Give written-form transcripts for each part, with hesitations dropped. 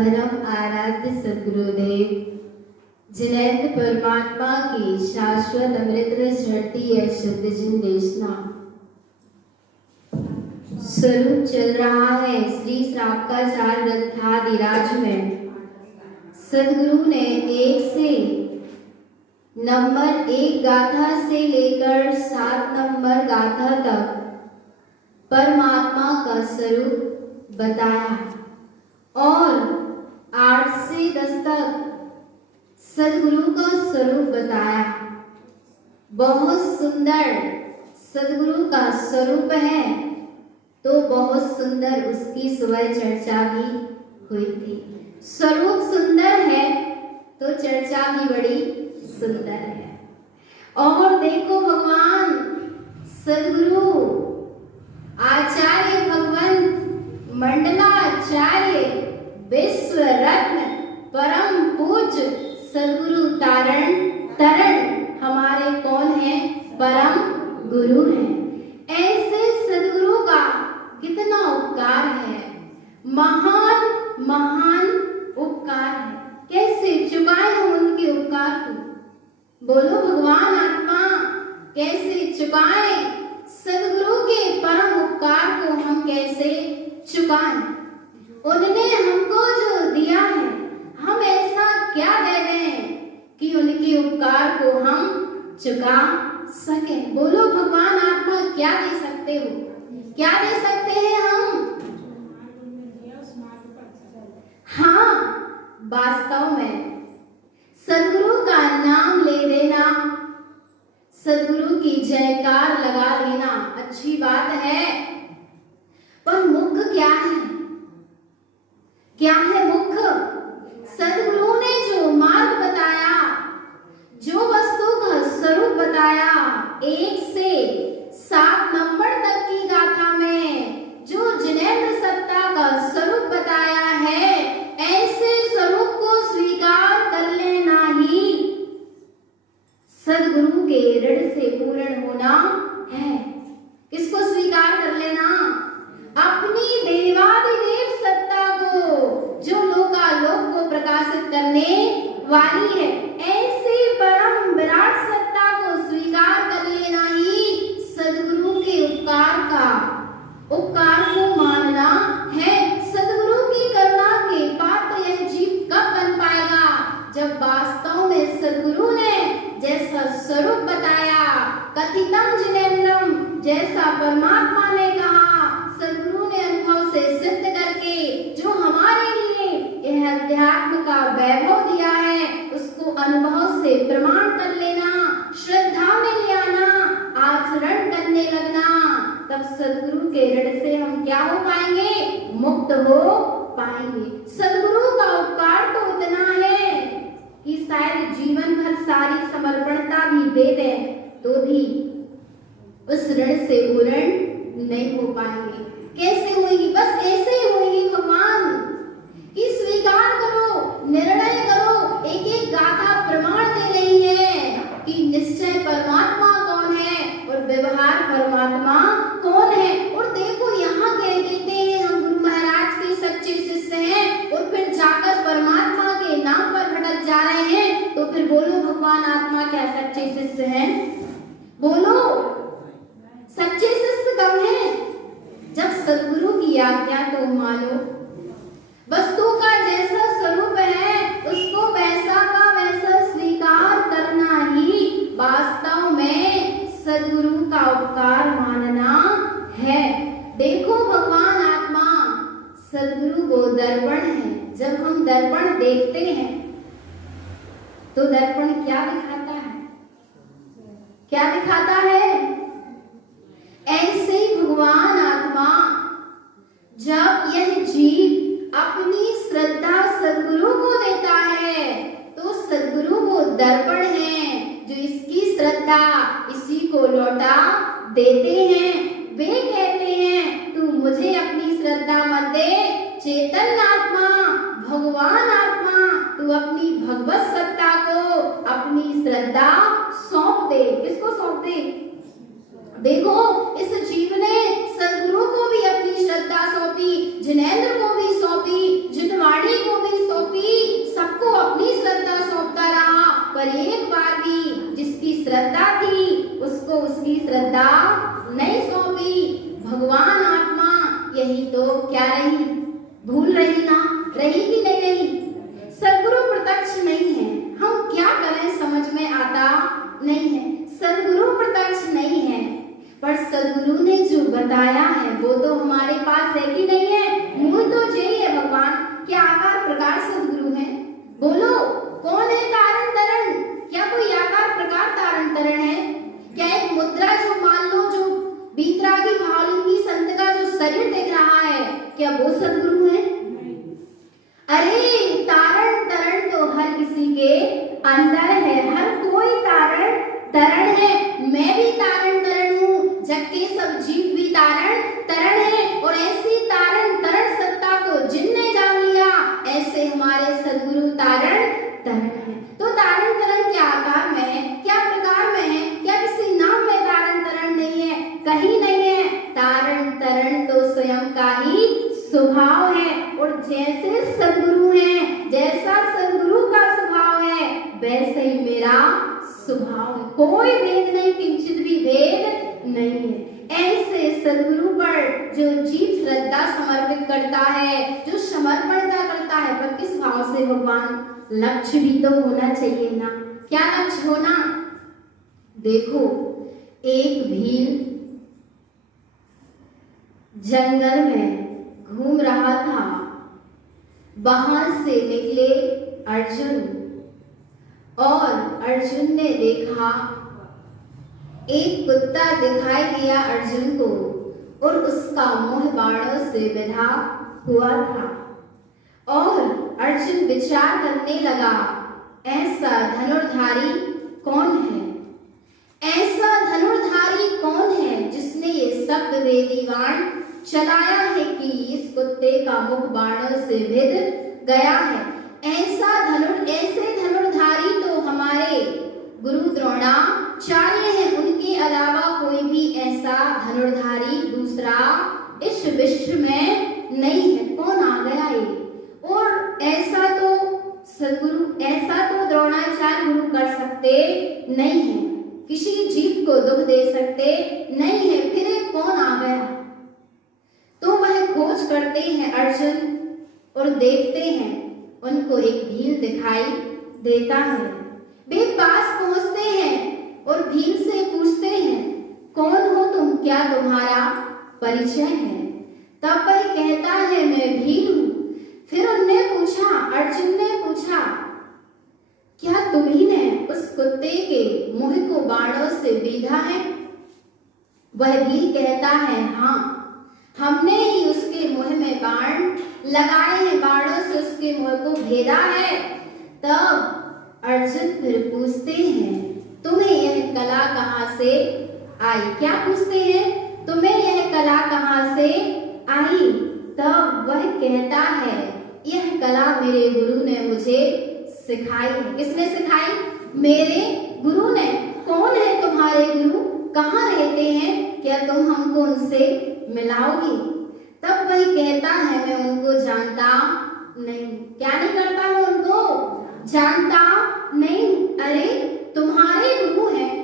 परम आराध्य सद्गुरुदेव जिनेन्द्र परमात्मा की शाश्वत अमृत रस झरती है शुद्ध जिन देशना स्वरूप चल रहा है श्री श्रावकाचार्य रथाधिराज में। सद्गुरु ने एक से नंबर 1 गाथा से लेकर 7 नंबर गाथा तक परमात्मा का स्वरूप बताया और 8 से 10 तक सद्गुरु का स्वरूप बताया। बहुत सुंदर सद्गुरु का स्वरूप है तो बहुत सुंदर उसकी सुबह चर्चा भी हुई थी। स्वरूप सुंदर है तो चर्चा भी बड़ी सुंदर है। और देखो भगवान सद्गुरु आचार्य भगवंत मंडलाचार्य विश्व रत्न परम पूज्य सद्गुरु तरण हमारे कौन है? परम गुरु हैं। ऐसे सद्गुरु का कितना उपकार है, महान महान उपकार है। कैसे चुकाए हम उनके उपकार को? बोलो भगवान आत्मा कैसे चुकाए सद्गुरु के परम उपकार को? हम कैसे चुकाएं? उन्होंने हमको जो दिया है हम ऐसा क्या दे दें कि उनके उपकार को हम चुका सकें? बोलो भगवान आत्मा क्या दे सकते हो? क्या दे सकते हैं हम? हाँ, वास्तव में सद्गुरु का नाम ले लेना, सद्गुरु की जयकार लगा लेना अच्छी बात है, पर मुख्य क्या है? क्या है मुख्य? सद्गुरु ने जो मार्ग बताया, जो वस्तु का स्वरूप बताया, 1 से 7 नंबर तक की गाथा में जो जिनेन्द्र सत्ता का स्वरूप बताया है, ऐसे स्वरूप को स्वीकार कर लेना ही सद्गुरु के ऋण से पूर्ण होना है। किसको स्वीकार कर लेना? अपनी देवादिदेव सत्ता को जो लोकालोक को प्रकाशित करने वाली है, ऐसे परम विराट सत्ता को स्वीकार कर लेना ही सद्गुरु के उपकार को मानना है। सद्गुरु की करुणा के पात्र यह जीव कब बन पाएगा? जब वास्तव में सद्गुरु ने जैसा स्वरूप बताया, कथितम जिनेन्द्रम, जैसा परमात्मा ने कहा, सद्गुरु ने अनुभव से सिद्ध करके जो हमारे लिए यह अध्यात्म का वैभव दिया है, उसको अनुभव से प्रमाण कर लेना, श्रद्धा में ले आना, आचरण करने लगना। तब सद्गुरु के ऋण से हम क्या हो पाएंगे? मुक्त हो पाएंगे। सद्गुरु का उपकार तो इतना है कि शायद जीवन भर सारी समर्पणता भी दे दें तो भी उस ऋण से पूर्ण नहीं हो पाएंगे। कैसे होगी? बस ऐसे ही होगी भगवान कि स्वीकार करो, निर्णय करो। एक एक गाथा प्रमाण दे रही है कि निश्चय परमात्मा कौन है और व्यवहार परमात्मा कौन है। और देखो यहाँ कह देते हैं हम गुरु महाराज के सच्चे शिष्य हैं और फिर जाकर परमात्मा के नाम पर भटक जा रहे हैं, तो फिर बोलो भगवान आत्मा क्या सच्चे शिष्य हैं? बोलो सच्चे शिष्य कब हैं? जब सद्गुरु की आज्ञा को मानो, वस्तु का जैसा स्वरूप है उसको वैसा का वैसा स्वीकार करना ही वास्तव में सद्गुरु का उपकार मानना है। देखो भगवान आत्मा सद्गुरु वो दर्पण है। जब हम दर्पण देखते हैं तो दर्पण क्या दिखाता है? क्या दिखाता है? ऐसे ही भगवान आत्मा जब यह जीव अपनी श्रद्धा सद्गुरु को देता है तो सद्गुरु वो दर्पण है जो इसकी श्रद्धा इसी को लौटा देते हैं। वे कहते हैं तू मुझे अपनी श्रद्धा मत दे, चेतन आत्मा भगवान आत्मा तू अपनी भगवत सत्ता को अपनी श्रद्धा सौंप दे। किसको सौंप दे? देखो इस जीव ने सद्गुरु को भी अपनी श्रद्धा सौंपी, जिनेन्द्र को भी सौंपी, जितवाणी को भी पर एक बार भी जिसकी श्रद्धा थी उसको उसकी श्रद्धा नहीं सौंपी। भगवान आत्मा यही तो क्या रही, भूल रही ना, रही कि नहीं रही। सदगुरु प्रत्यक्ष नहीं है, हम क्या करें समझ में आता नहीं है। सदगुरु प्रत्यक्ष नहीं है, पर सदगुरु ने जो बताया है वो तो हमारे पास है कि नहीं है। मूल तो यही है भगवान। क्या आकार प्रकार सदगुरु है? बोलो कौन है तारण तरण? क्या कोई आकार प्रकार तारण तरण है? क्या एक मुद्रा जो मान लो जो बीतरागी भावलिंगी संत का जो शरीर दिख रहा है, क्या वो सदगुरु है? अरे तारण तरण तो हर किसी के अंदर है, हर कोई तारण तरण है। मैं भी तारण तरण हूँ, जग के सब जीव भी तारण तरण है। और ऐसी तारण तरण सत्ता को जिनने जान लिया, ऐसे हमारे सदगुरु तारण तरण है। तो तारण तरण क्या आकार में है, क्या प्रकार में है, क्या किसी नाम में तारण तरण नहीं है? कहीं नहीं है। तारण तरण तो स्वयं का ही स्वभाव है। और जैसे सदगुरु है, जैसा सदगुरु का स्वभाव है, वैसे ही मेरा स्वभाव है। कोई भेद नहीं, किंचित भी भेद नहीं है। ऐसे सदगुरु पर जो जीव श्रद्धा समर्पित करता है, जो समर्पणता करता है, पर किस भाव से भगवान? लक्ष्य भी तो होना चाहिए ना। क्या लक्ष्य होना? देखो एक भील जंगल में घूम रहा था, वहां से निकले अर्जुन, और अर्जुन ने देखा एक कुत्ता दिखाई दिया अर्जुन को, और उसका मुंह बाणों से बंधा हुआ था। और अर्जुन विचार करने लगा, ऐसा धनुर्धारी कौन है? ऐसा धनुर्धारी कौन है जिसने ये शब्द वेदी बाण चलाया है कि इस कुत्ते का मुख बाणों से भिद गया है? ऐसे धनुर्धारी तो हमारे गुरु द्रोणाचार्य हैं, उनके अलावा कोई भी ऐसा धनुर्धारी दूसरा इस विश्व में नहीं है। कौन आ गया ये? और ऐसा तो सदगुरु, ऐसा तो द्रोणाचार्य गुरु कर सकते नहीं है, किसी जीव को दुख दे सकते नहीं है, फिर एक कौन आ गया? तो वह खोज करते हैं अर्जुन, और देखते हैं उनको एक भील दिखाई देता है। वे पास पहुंचते हैं और भील से पूछते हैं, कौन हो तुम, क्या तुम्हारा परिचय है? तब वह कहता है, मैं भील हूं। फिर उनने पूछा, अर्जुन ने पूछा, क्या तुम्ही ने उस कुत्ते के मुंह को बाणों से बीधा है? वह भील कहता है, हाँ, हमने ही उसके मुंह में बाण लगाए हैं, बाणों से उसके मुंह को भेदा है। तब अर्जुन फिर पूछते हैं, तुम्हें यह कला कहाँ से आई? क्या पूछते हैं? तुम्हें यह कला कहाँ से आई? तब वह कहता है, यह कला मेरे गुरु ने मुझे सिखाई है। किसने सिखाई? मेरे गुरु ने। कौन है तुम्हारे गुरु? कहाँ रहते हैं? क्या तुम हमको उनसे मिलाओगी? तब वही कहता है, मैं उनको जानता नहीं। क्या नहीं करता? मैं उनको जानता नहीं। अरे तुम्हारे गुरु हैं,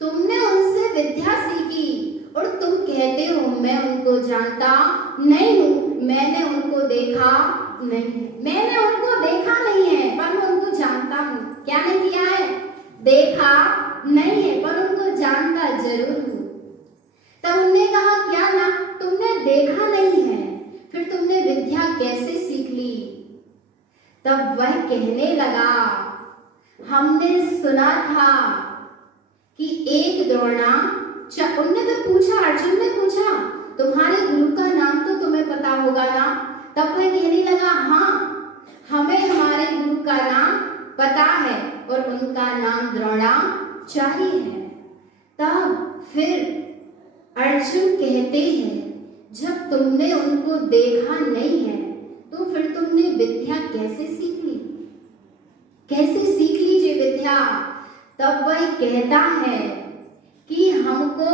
तुमने उनसे विद्या सीखी और तुम कहते हो मैं उनको जानता नहीं हूँ, मैंने उनको देखा नहीं। मैंने उनको देखा नहीं है, पर मैं उनको जानता हूँ। क्या नहीं किया है? देखा नहीं है, पर उनको जानता जरूर हूँ। तब उन्होंने कहा, क्या ना तुमने देखा नहीं है, फिर तुमने विद्या कैसे सीख ली? तब वह कहने लगा, हमने सुना था कि एक उनने तो पूछा, अर्जुन ने पूछा, तुम्हारे गुरु का नाम तो तुम्हें पता होगा ना? तब वह कहने लगा, हाँ, हमें हमारे गुरु का नाम पता है और उनका नाम द्रोणाचार्य है। तब फिर अर्जुन कहते हैं, जब तुमने उनको देखा नहीं है तो फिर तुमने विद्या कैसे सीख ली? कैसे सीख लीजिए विद्या? तब वह कहता है कि हमको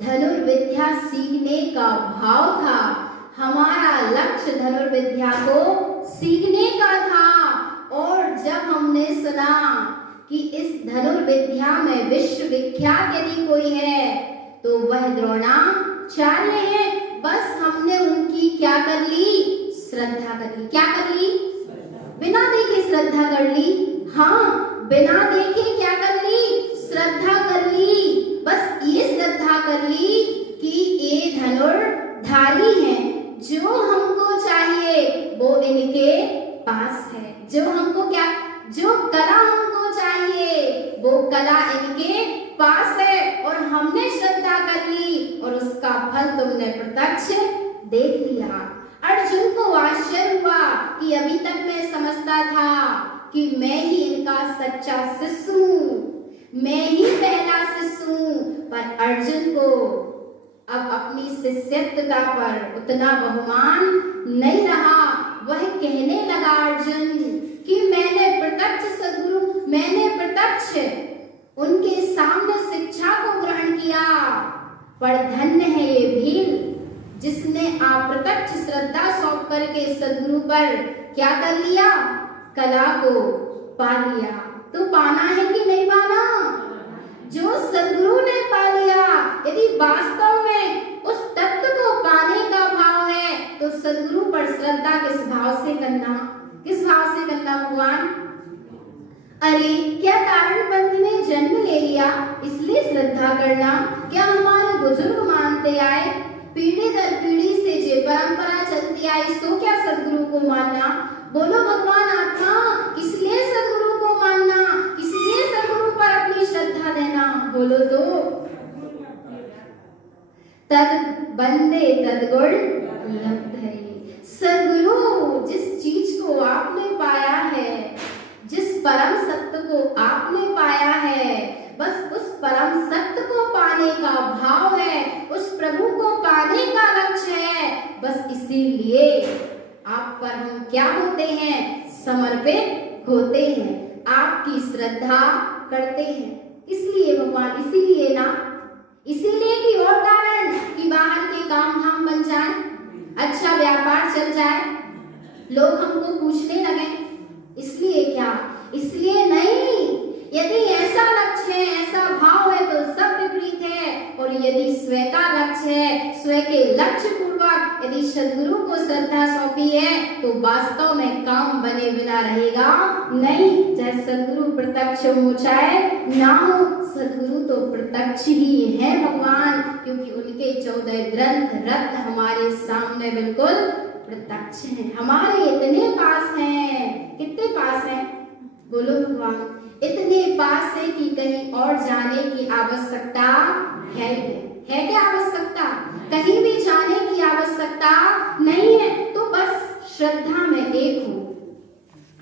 धनुर्विद्या सीखने का भाव था, हमारा लक्ष्य धनुर्विद्या को सीखने का था। और जब हमने सुना कि इस धनुर्विद्या में विश्वविख्यात यदि कोई है तो वह द्रोणाचार्य है। बस हमने उनकी क्या कर ली? श्रद्धा कर ली। क्या कर ली? बिना देखे श्रद्धा कर ली। हाँ, बिना देखे क्या कर ली? श्रद्धा कर ली। बस ये श्रद्धा कर ली कि ये धनुर्धारी हैं, जो हमको चाहिए वो इनके पास है। जो हमको क्या, जो कला हमको चाहिए वो कला इनके पास है। और हमने श्रद्धा कर ली और उसका फल तुमने प्रत्यक्ष देख लिया। अर्जुन को आश्चर्य हुआ कि अभी तक मैं समझता था कि मैं ही इनका सच्चा शिष्य हूँ, मैं ही पहला शिष्य हूँ। पर अर्जुन को अब अपनी शिष्यत्वता पर उतना बहुमान नहीं रहा। वह कहने लगा अर्जुन कि मैंने प्रत्यक्ष उनके सामने शिक्षा को ग्रहण किया, पर धन्य है ये भील जिसने अप्रत्यक्ष श्रद्धा सौंप करके सद्गुरु पर क्या कर लिया? कला को पा लिया। तो पाना है कि नहीं पाना? जो सद्गुरु ने पा लिया, यदि वास्तव में उस तत्व को पाने का भाव है तो सद्गुरु पर श्रद्धा किस भाव से करना? किस भाव से करना भगवान? अरे क्या तारण पंथ ने जन्म ले लिया इसलिए श्रद्धा करना? क्या हमारे बुजुर्ग मानते आए, पीढ़ी दर पीढ़ी से जो परंपरा चलती आई, सो क्या सद्गुरु को मानना? बोलो भगवान आत्मा, इसलिए सद्गुरु को मानना, इसलिए सद्गुरु पर अपनी श्रद्धा देना। बोलो तो। तद बंदे तद गुण लब्ध है। सद्गुरु जिस चीज को आपने पाया है, जिस परम सत्य को आपने पाया है, बस उस परम सत्य को पाने का भाव है, उस प्रभु को पाने का लक्ष्य है। बस इसीलिए आप पर हम क्या होते हैं? समर्पित होते हैं, आपकी श्रद्धा करते हैं। इसलिए भगवान, इसीलिए ना, इसीलिए कि और कारण कि बाहर के काम धाम बन जाए, अच्छा व्यापार चल जाए, लोग हमको पूछने लगे। इसलिए क्या? इसलिए नहीं। यदि ऐसा लक्ष्य है, ऐसा भाव है तो सब विपरीत है। और यदि स्वयं का लक्ष्य है, स्वयं के लक्ष्य पूर्वक यदि सद्गुरु को श्रद्धा सौंपी है तो वास्तव में काम बने बिना रहेगा नहीं। चाहे सद्गुरु प्रत्यक्ष हो चाहे ना हो, सद्गुरु तो प्रत्यक्ष ही है भगवान, क्योंकि उनके 14 ग्रंथ रत्न हमारे सामने बिल्कुल प्रत्यक्ष है। हमारे इतने पास हैं। कितने पास हैं? बोलो भगवान। इतने पास है कि कहीं और जाने की आवश्यकता है क्या आवश्यकता? कहीं भी जाने की आवश्यकता नहीं है। तो बस श्रद्धा में एक हो।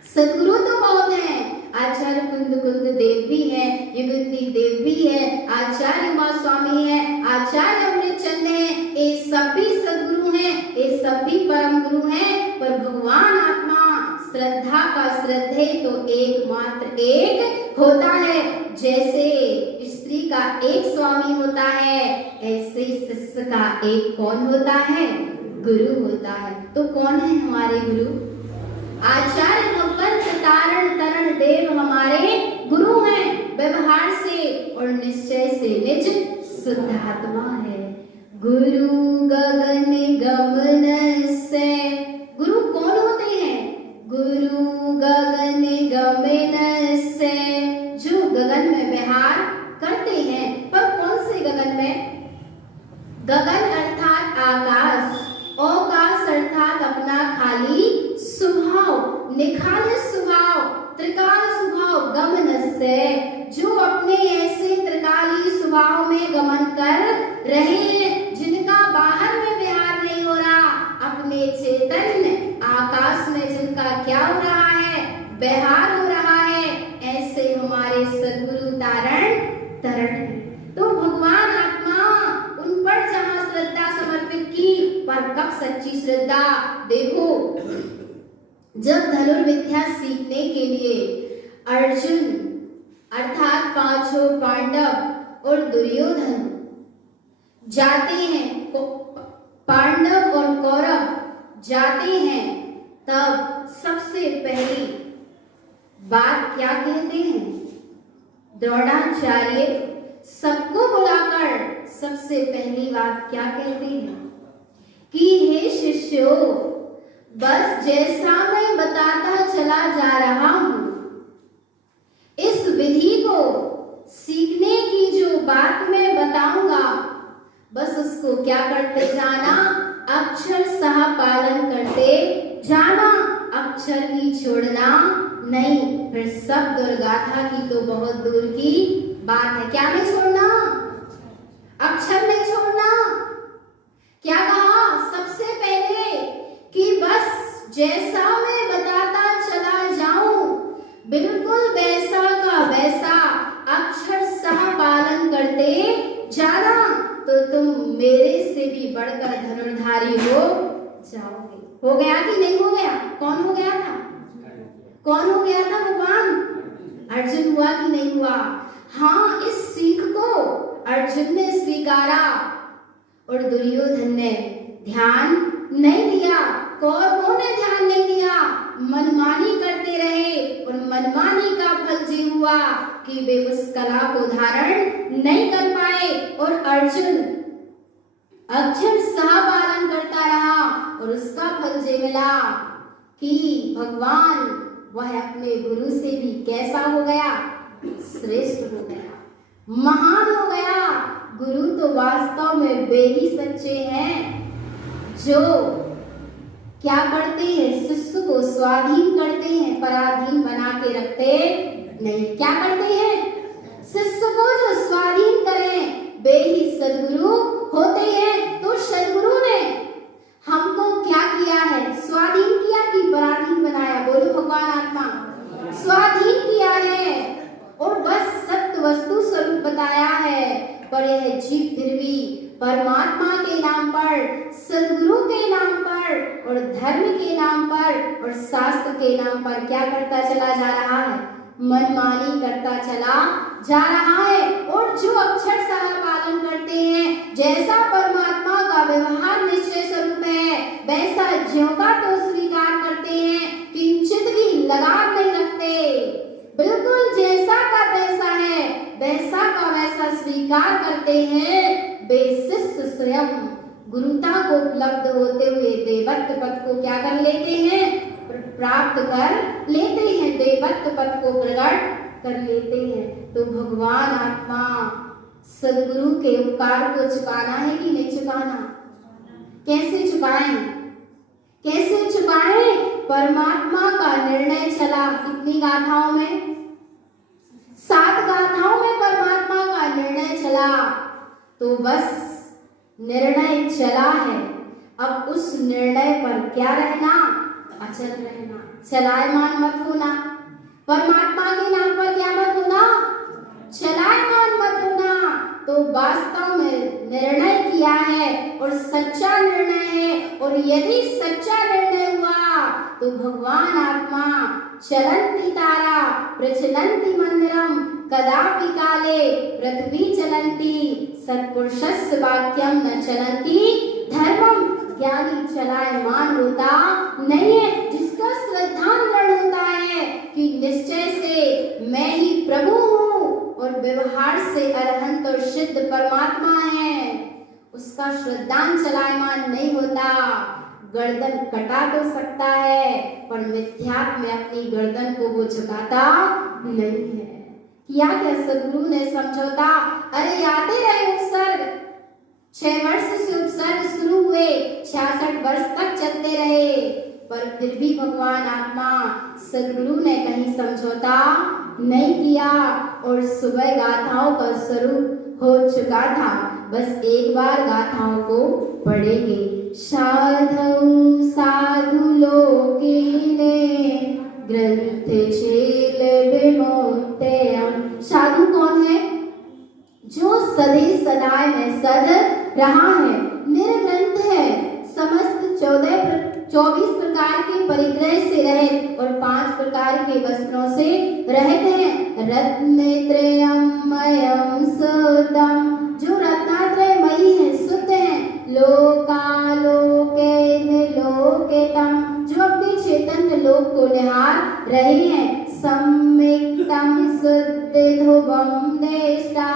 सद्गुरु तो बहुत हैं, आचार्य कुंद देव भी है, युगंती देव भी है, आचार्य उमा स्वामी है, आचार्य अमृतचंद है, ये सब भी सद्गुरु हैं, ये सब भी परम गुरु हैं। पर भगवान आत्मा श्रद्धा का श्रद्धे तो एकमात्र एक होता है। जैसे स्त्री का एक स्वामी होता है, ऐसे शिष्य का एक कौन होता है? गुरु होता है। तो कौन है हमारे गुरु? आचार्य भगवंत तारण तरण देव हमारे गुरु हैं, व्यवहार से और निश्चय से निज शुद्धात्मा है। गुरु गगन गमन से। गुरु कौन होते हैं? गुरु गगन गमन से, जो गगन में विहार करते हैं। पर कौन से गगन में? गगन अर्थात आकाश, अवकाश अर्थात अपना खाली स्वभाव, निखालस स्वभाव, त्रिकाल स्वभाव। गमन से, जो अपने ऐसे त्रिकाली स्वभाव में गमन कर रहे हैं, जिनका बाहर में विहार नहीं हो रहा, अपने चैतन्य आकाश में जिनका क्या हो रहा है? विहार हो रहा है। ऐसे हमारे सद्गुरु तारण तरण। तो भगवान आत्मा उन पर जहां श्रद्धा समर्पित की, पर कब सच्ची श्रद्धा? देखो, जब धनुर्विद्या सीखने के लिए अर्जुन अर्थात पांचों पांडव और दुर्योधन जाते हैं, पांडव और कौरव जाते हैं, तब सबसे पहली बात क्या कहते हैं? द्रोणाचार्य सबको बुलाकर सबसे पहली बात क्या कहते हैं कि हे शिष्यों, बस जैसा मैं बताता चला जा रहा हूं, इस विधि को सीखने की जो बात मैं बताऊंगा, बस उसको क्या करते जाना, अक्षर सह पालन करते जाना, अक्षर ही छोड़ना नहीं। फिर सब दुर्गाथा की तो बहुत दूर की बात है। क्या नहीं छोड़ना? अक्षर नहीं छोड़ना। क्या कहा सबसे पहले कि बस जैसा मैं बताता चला जाऊं, बिल्कुल वैसा का वैसा अक्षर सह पालन करते जाना, तो तुम मेरे से भी बढ़कर धनुर्धारी हो जाओगे। हो गया कि नहीं हो गया? कौन हो गया था? कौन हो गया था? भगवान अर्जुन हुआ कि नहीं हुआ? हाँ, इस सीख को अर्जुन ने स्वीकारा और दुर्योधन ने ध्यान नहीं दिया। कौरवों ने ध्यान नहीं दिया, मनमानी करते रहे और मनमानी का फल ये हुआ कि वे उस कला को धारण नहीं कर पाए और अर्जुन अक्षर सह पालन करता रहा और उसका फल ये मिला कि भगवान वह अपने गुरु से भी कैसा हो गया? श्रेष्ठ हो गया, महान हो गया। गुरु तो वास्तव में वे ही सच्चे हैं जो क्या करते हैं? शिष्य को स्वाधीन करते हैं, पराधीन बना के रखते नहीं। क्या करते हैं? शिष्य को जो स्वाधीन करें वे ही सद्गुरु होते हैं। तो सद्गुरु ने हमको क्या किया है? स्वाधीन किया कि पराधीन बनाया? बोलो भगवान आत्मा। स्वाधीन किया है और बस सत्य वस्तु स्वरूप बताया है, पर यह जीव फिर भी परमात्मा के नाम पर, सद्गुरु के नाम पर और धर्म के नाम पर और शास्त्र के नाम पर क्या करता चला जा रहा है? मनमानी करता चला जा रहा है। और जो अक्षर सह पालन करते हैं, जैसा परमात्मा का व्यवहार निश्चय स्वरूप है, वैसा ज्यों का तो स्वीकार करते हैं, किंचित भी लगाव नहीं रखते। बिल्कुल जैसा का तैसा है, वैसा का वैसा स्वीकार करते हैं। वे शिष्य स्वयं गुरुता को उपलब्ध होते हुए देवत्व पद को क्या कर लेते हैं? प्राप्त कर लेते हैं, देवत्व पद को प्रकट कर लेते हैं। तो भगवान आत्मा सद्गुरु के उपकार को चुकाना है कि नहीं चुकाना? कैसे चुकाएं? कैसे चुकाएं? परमात्मा का निर्णय चला कितनी गाथाओं में? 7 गाथाओं में परमात्मा का निर्णय चला। तो बस निर्णय चला है, अब उस निर्णय पर क्या रहना? अचल रहना, चलायमान मत होना। परमात्मा के नाम पर क्या मत होना? चलायमान मत होना। तो वास्तव में निर्णय किया है और सच्चा निर्णय है, और यदि सच्चा निर्णय हुआ तो भगवान आत्मा चलन्ति तारा प्रचलन्ति मंदिरम कदापि काले पृथ्वी चलन्ति सत्पुरुषस्य वाक्यम न चलन्ति धर्मम। ज्ञानी चलायमान होता नहीं है, जिसका श्रद्धा दृढ़ होता है कि निश्चय से मैं ही प्रभु हूँ और व्यवहार से अरहंत और सिद्ध परमात्मा है, उसका श्रद्धान चलायमान नहीं होता। गर्दन कटा तो सकता है, पर मिथ्यात्व में अपनी गर्दन को वो झुकाता नहीं है। किया क्या सद्गुरु ने समझौता? अरे आते रहे उपसर्ग, 6 वर्ष से उपसर्ग शुरू हुए, 66 वर्ष तक चलते रहे, पर फिर भी भगवान आत्मा सद्गुरु ने कहीं समझौता नहीं किया और सुबह गाथाओं का स्वरूप हो चुका था। बस एक बार गाथाओं को पढ़ेंगे। साधु साधु लोकिने ग्रंथ चेल विमुक्तयम्। साधु कौन है? जो सदी सदाय में सद रहा है, निर्ग्रंथ है, समस्त 24 प्रकार के परिग्रह से रहित और 5 प्रकार के वस्त्रों से रहित है। रत्नत्रयमयं सुतम, जो रत्नात्रयमयी है, शुद्ध है। लोकालोके लोकेतम, जो अपने चैतन्य लोक को निहार रहे हैं। सम्यक्तम शुद्धितो ध्रुवम नेष्टा,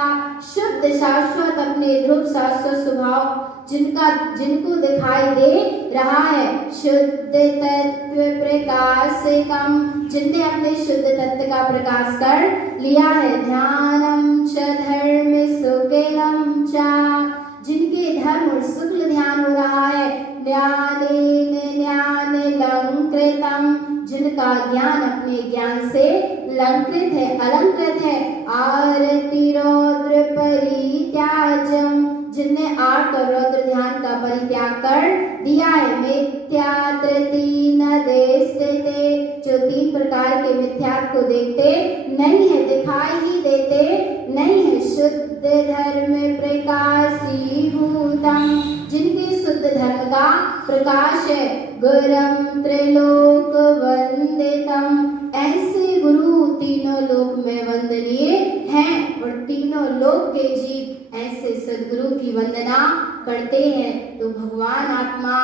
शुद्ध शाश्वत अपने ध्रुव शाश्वत स्वभाव जिनको दिखाई दे रहा है। शुद्ध तत्व प्रकाशकम, जिनने अपने शुद्ध तत्व का प्रकाश कर लिया है। ध्यानम च धर्म सुकेलम च, जिनके धर्म और शुक्ल ध्यान हो रहा है। ज्ञानेन ज्ञान अलंकृतम, जिनका ज्ञान अपने ज्ञान से अलंकृत है, अलंकृत है। आरति रौद्र परित्याजम, जिनने आर्त और रौद्र ध्यान का परित्याग कर दिया है। मिथ्या तीन देशते, जो तीन प्रकार के मिथ्यात्व को देखते नहीं है, दिखाई ही देते नहीं है। शुद्ध धर्म प्रकाशीभूतम, जिनके शुद्ध धर्म का प्रकाश है। गुरुम त्रिलोक वंदितम, ऐसे गुरु तीनों लोक में वंदनीय हैं और तीनों लोक के जीव ऐसे सद्गुरु की वंदना करते हैं। तो भगवान आत्मा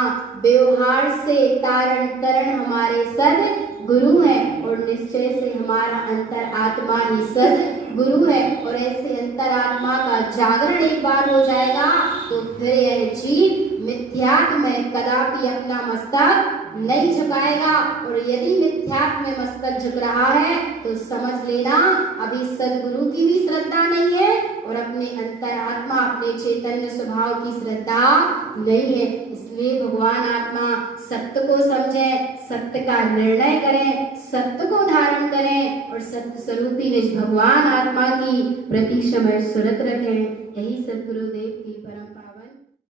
व्यवहार से तारण तरण हमारे सद गुरु है और निश्चय से हमारा अंतर आत्मा ही सद गुरु है। और ऐसे अंतर आत्मा का जागरण एक बार हो जाएगा तो फिर यह जीव मिथ्यात्व में कदापि अपना मस्तक नहीं झुकाएगा। और यदि मिथ्यात्व में मस्तक झुक रहा है तो समझ लेना अभी सद्गुरु की भी श्रद्धा नहीं है और अपने अंतरात्मा अपने चैतन्य स्वभाव की श्रद्धा नहीं है। इसलिए भगवान आत्मा सत्य को समझे, सत्य का निर्णय करें, सत्य को धारण करें और सत्य स्वरूपी निज भगवान आत्मा की प्रति समय सुरत रखें। यही सद्गुरुदेव की परंपरा।